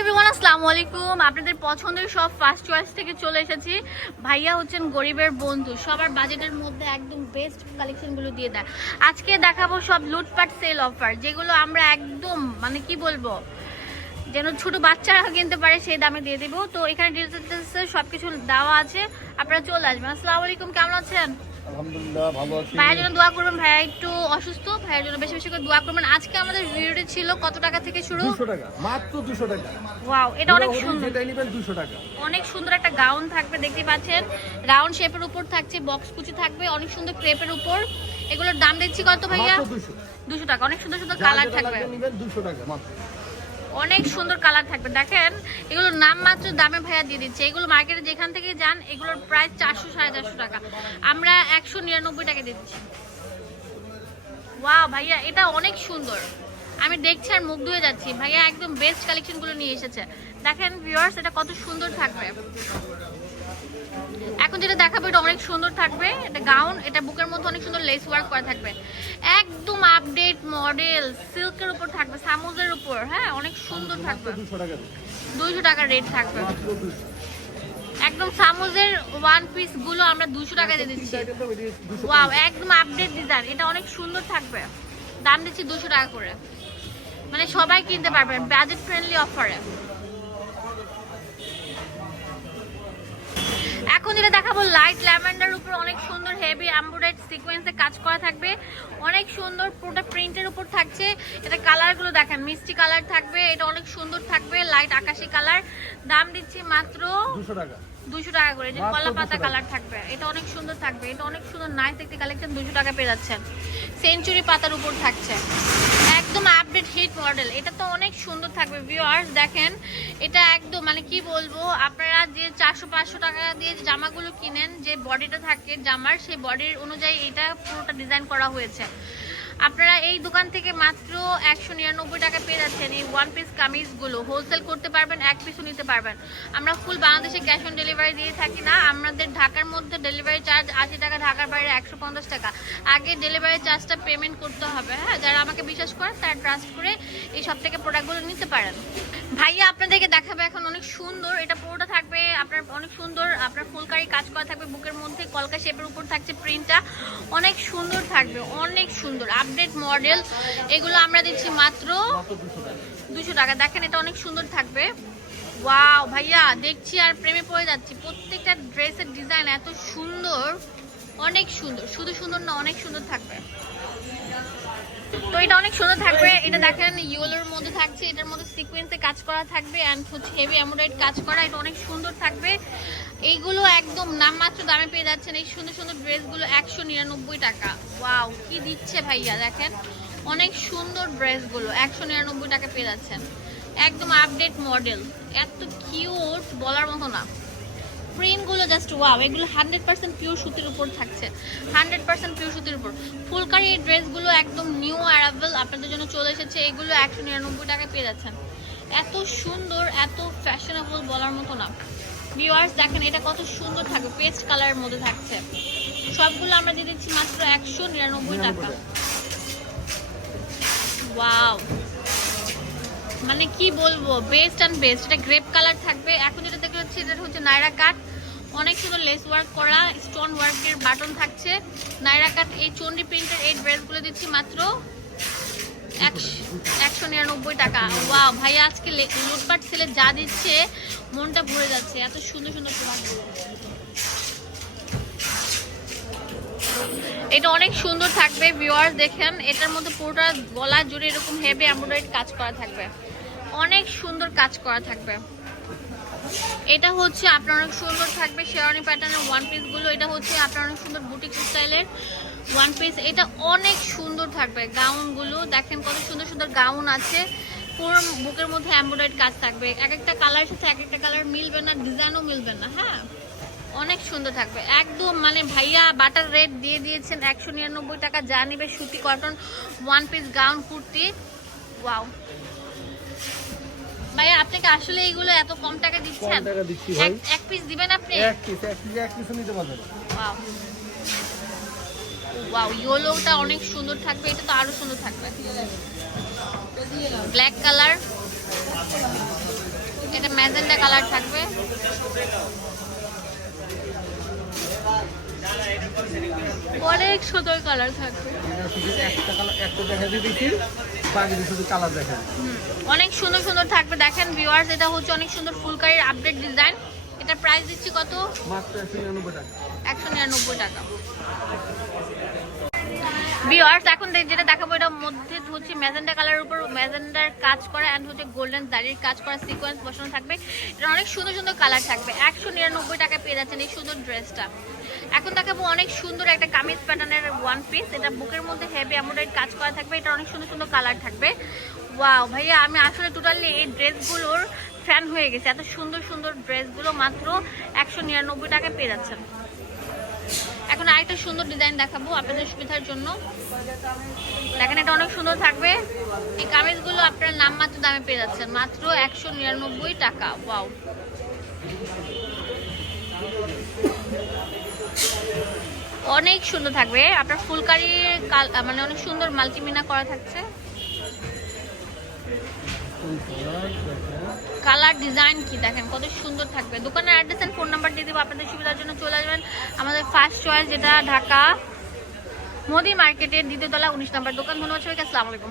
Everyone আসসালামু আলাইকুম আপনাদের পছন্দের সব ফার্স্ট চয়েস থেকে চলে এসেছি। ভাইয়া হচ্ছেন গরিবের বন্ধু। সবার বাজেটের মধ্যে একদম বেস্ট কালেকশনগুলো দিয়ে দেয়। আজকে দেখাবো সব লুটপাট সেল অফার যেগুলো আমরা একদম মানে কি বলব, যেন ছোট বাচ্চারা কিনতে পারে সেই দামে দিয়ে দেবো। তো এখানে ডিটেলস সব কিছু দেওয়া আছে। আপনারা চলে আসবেন। আসসালামু আলাইকুম কেমন আছেন? আলহামদুলিল্লাহ ভালো আছি। ভাইয়ের জন্য দোয়া করবেন ভাইয়া একটু অসুস্থ ভাইয়ের জন্য বেশি বেশি করে দোয়া করবেন। আজকে আমাদের ভিডিওটি ছিল কত টাকা থেকে শুরু? দুশো টাকা মাত্র দুশো টাকা। ওয়াও এটা অনেক সুন্দর। যেটাই নেবেন দুশো টাকা। অনেক সুন্দর একটা গাউন থাকবে দেখতে পাচ্ছেন। রাউন্ড শেপের উপর থাকছে বক্স কুচি থাকবে অনেক সুন্দর ক্রেপের উপর। এগুলোর দাম দেখছি কত ভাইয়া? মাত্র দুশো। দুশো টাকা অনেক সুন্দর সুন্দর কালার থাকবে। নেবেন দুশো টাকা মাত্র। অনেক সুন্দর কালার থাকবে। দেখেন, এগুলোর নাম মাত্র দামে ভাইয়া দিয়ে দিচ্ছে। এগুলো মার্কেটে যেখান থেকে যান, এগুলোর প্রায় চারশো, সাড়ে চারশো টাকা। আমরা একশো নিরানব্বই টাকা দিয়ে দিচ্ছি। ওয়া ভাইয়া, এটা অনেক সুন্দর। আমি দেখছি আর মুখ ধুয়ে যাচ্ছি। ভাইয়া, একদম বেস্ট কালেকশনগুলো নিয়ে এসেছে। দেখেন ভিউয়ার্স এটা কত সুন্দর থাকবে। এখন যেটা দেখাবো, এটা অনেক সুন্দর থাকবে। এটা গাউন এটা বুকের মধ্যে অনেক সুন্দর লেস ওয়ার্ক করা থাকবে। একদম আপডেট মডেল সিল্কের উপর থাকবে সামুজের উপর হ্যাঁ অনেক সুন্দর থাকবে। দুইশো টাকা রেট থাকবে। একদম সামুজের ওয়ান পিসগুলো আমরা দুশো টাকা দিয়ে দিচ্ছি। ওয়াও একদম আপডেট ডিজাইন এটা অনেক সুন্দর থাকবে। দাম দিচ্ছি দুশো টাকা করে। মানে সবাই কিনতে পারবেন বাজেট ফ্রেন্ডলি অফারে এখন যেটা দেখাবো লাইট ল্যাভেন্ডার উপর অনেক সুন্দর হেভি এমব্রয়ডারি সিকোয়েন্সে কাজ করা থাকবে। অনেক সুন্দর পুরোটা প্রিন্টের উপর থাকছে। এটা কালারগুলো দেখেন মিষ্টি কালার থাকবে এটা অনেক সুন্দর থাকবে লাইট আকাশি কালার দাম দিচ্ছি মাত্র দুশো টাকা। দুশো টাকা করে মাত্র কলা পাতা কালার থাকবে। এটা অনেক সুন্দর থাকবে এটা অনেক সুন্দর নাইস একটি কালেকশন দুশো টাকা পেয়ে যাচ্ছেন। সেঞ্চুরি পাতার উপর থাকছে। একদম আপডেট হিট মডেল এটা তো অনেক সুন্দর থাকবে ভিউয়ার্স দেখেন। এটা একদম মানে কি বলব, আপনারা যে চারশো, পাঁচশো টাকা দিয়ে জামাগুলো কিনেন, যে বডিটা থাকে জামার, সেই বডির অনুযায়ী এটা পুরোটা ডিজাইন করা হয়েছে। আপনারা এই দোকান থেকে মাত্র একশো নিরানব্বই টাকা পেয়ে যাচ্ছেন এই ওয়ান পিস কামিজগুলো। হোলসেল করতে পারবেন, এক পিসও নিতে পারবেন। আমরা ফুল বাংলাদেশে ক্যাশ অন ডেলিভারি দিয়ে থাকি না, আমাদের ঢাকার মধ্যে ডেলিভারি চার্জ আশি টাকা, ঢাকার বাইরে একশো পঞ্চাশ টাকা। আগে ডেলিভারি চার্জটা পেমেন্ট করতে হবে হ্যাঁ? যারা আমাকে বিশ্বাস করেন, তারা ট্রাস্ট করে এই সব থেকে প্রোডাক্টগুলো নিতে পারেন। ভাইয়া, আপনাদেরকে দেখাবে এখন অনেক সুন্দর। এটা পুরোটা থাকবে, আপনার অনেক সুন্দর, আপনার ফুলকারি কাজ করা থাকবে বুকের মধ্যে, কলকা শেপের উপর থাকছে প্রিন্টটা অনেক সুন্দর থাকবে, অনেক সুন্দর। আপডেট মডেল এগুলো আমরা দিচ্ছি মাত্র দুশো টাকা। দেখেন, এটা অনেক সুন্দর থাকবে। ওয়াও ভাইয়া, দেখছি আর প্রেমে পড়ে যাচ্ছি। প্রত্যেকটা ড্রেসের ডিজাইন এত সুন্দর, অনেক সুন্দর। শুধু সুন্দর না, অনেক সুন্দর থাকবে। তো এটা অনেক সুন্দর থাকবে। এটা দেখেন, ইয়েলোর মধ্যে থাকছে, এটার মধ্যে সিকোয়েন্সে কাজ করা থাকবে অ্যান্ড হচ্ছে হেভি এমব্রয়েড কাজ করা, এটা অনেক সুন্দর থাকবে। এইগুলো একদম নামমাত্র দামে পেয়ে যাচ্ছেন এই সুন্দর সুন্দর ড্রেসগুলো একশো নিরানব্বই টাকা। ওয়াও কি দিচ্ছে ভাইয়া, দেখেন। অনেক সুন্দর ড্রেসগুলো একশো নিরানব্বই টাকা পেয়ে যাচ্ছেন। একদম আপডেট মডেল এত কিউট বলার মতো না। প্রিন্টগুলো জাস্ট ওয়াও এগুলো হান্ড্রেড পার্সেন্ট পিওর সুতির উপর থাকছে। হান্ড্রেড পার্সেন্ট পিওর সুতির উপর। ফুলকারি ড্রেসগুলো একদম নিউ অ্যারাইভেল আপনাদের জন্য চলে এসেছে। এগুলো একশো নিরানব্বই টাকায় পেয়ে যাচ্ছেন। এত সুন্দর, এত ফ্যাশনেবল বলার মতো না। ভিউয়ার্স দেখেন, এটা কত সুন্দর থাকবে পেস্ট কালারের মধ্যে থাকছে। সবগুলো আমরা দিয়ে দিচ্ছি মাত্র একশো নিরানব্বই টাকা। ওয়াও মানে কি বলব বেস্ট অ্যান্ড বেস্ট এটা গ্রেপ কালার থাকবে। এখন যেটা দেখতে পাচ্ছি, এটা হচ্ছে নাইরা কাট অনেক সুন্দর লেস ওয়ার্ক করা স্টোন ওয়ার্কের বাটন থাকছে। নাইরা কাট এই চন্ডি প্রিন্টের এই ড্রেসগুলো দিচ্ছি মাত্র একশ- নিরানব্বই টাকা। ওয়াও ভাই আজকে লুটপাট সেলে যা দিচ্ছে, মনটা ভরে যাচ্ছে। এত সুন্দর সুন্দর প্রোডাক্টগুলো এটা অনেক সুন্দর থাকবে ভিউয়ার্স দেখেন। এটার মধ্যে পুরোটা গলা জুড়ে এরকম হেভি এমব্রয়ডারি কাজ করা থাকবে। অনেক সুন্দর কাজ করা থাকবে। এটা হচ্ছে আপনার অনেক সুন্দর থাকবে শেরানি প্যাটার্নের ওয়ান পিসগুলো। এটা হচ্ছে আপনার অনেক সুন্দর বুটিক স্টাইলের ওয়ান পিস এটা অনেক সুন্দর থাকবে গাউনগুলো। দেখেন কত সুন্দর সুন্দর গাউন আছে। পুরো বুকের মধ্যে এমব্রয়ডারি কাজ থাকবে। এক একটা কালার সাথে এক একটা কালার মিলবে না ডিজাইনও মিলবে না হ্যাঁ? অনেক সুন্দর থাকবে। একদম মানে ভাইয়া বাটার রেট দিয়ে দিয়েছেন একশো নিরানব্বই টাকা, যা নেবে সুতি cotton one piece gown kurti. Wow ভাইয়া আপনাকে আসলে এইগুলো এত কম টাকা দিচ্ছেন? টাকা দিচ্ছি ভাই। এক- পিস দিবেন আপনি? এক পিস এক পিস এক পিস নিতে পারবেন। ওয়াও ওয়াও ইয়েলোটা অনেক সুন্দর থাকবে এটা তো আরও সুন্দর থাকবে। ব্ল্যাক কালার এটা ম্যাজেন্ডা কালার থাকবে। অনেক সুন্দর কালার থাকবে। একটা কালার একটা দেখা দিয়ে দিচ্ছি। বাকি শুধু কালার দেখেন। অনেক সুন্দর সুন্দর থাকবে। দেখেন ভিউয়ার্স এটা হচ্ছে অনেক সুন্দর ফুলকারির আপডেট ডিজাইন এটা প্রাইস দিচ্ছি কত? মাত্র একশো নিরানব্বই টাকা। একশো নিরানব্বই টাকা। ভিউয়ার্স এখন যেটা দেখাবো এটার মধ্যে হচ্ছে ম্যাজেন্ডা কালারের উপর ম্যাজেন্ডার কাজ করা অ্যান্ড হচ্ছে গোল্ডেন দাড়ির কাজ করা সিকোয়েন্স বসানো থাকবে। এটা অনেক সুন্দর সুন্দর কালার থাকবে। একশো নিরানব্বই টাকা পেয়ে যাচ্ছেন এই সুন্দর ড্রেসটা এখন দেখাবো অনেক সুন্দর একটা কামিজ প্যাটার্নের ওয়ান পিস এটা বুকের মধ্যে হেভি এমব্রয়ডারি কাজ করা থাকবে এটা অনেক সুন্দর সুন্দর কালার থাকবে। ওয়াও ভাইয়া, আমি আসলে টোটালি এই ড্রেসগুলোর ফ্যান হয়ে গেছে। এত সুন্দর সুন্দর ড্রেসগুলো মাত্র একশো নিরানব্বই টাকায় পেয়ে যাচ্ছেন। এখন আরেকটা সুন্দর ডিজাইন দেখাবো আপনাদের সুবিধার জন্য। দেখেন এটা অনেক সুন্দর থাকবে। এই কামিজগুলো আপনার নাম মাত্র দামে পেয়ে যাচ্ছেন। মাত্র একশো নিরানব্বই টাকা। ওয়াও অনেক সুন্দর থাকবে। আপনার ফুলকারি মানে অনেক সুন্দর মাল্টিমিনা করা থাকছে। কালার ডিজাইন কি দেখেন, কত সুন্দর থাকবে। দোকানের অ্যাড্রেস এন্ড ফোন নাম্বার দিয়ে দেবো, আপনাদের সুবিধার জন্য চলে আসবেন। আমাদের ফার্স্ট চয়েস যেটা ঢাকা, মোদি মার্কেটের দ্বিতীয় তলা, উনিশ নাম্বার দোকান। ধন্যবাদ সবাইকে, আসসালামু আলাইকুম।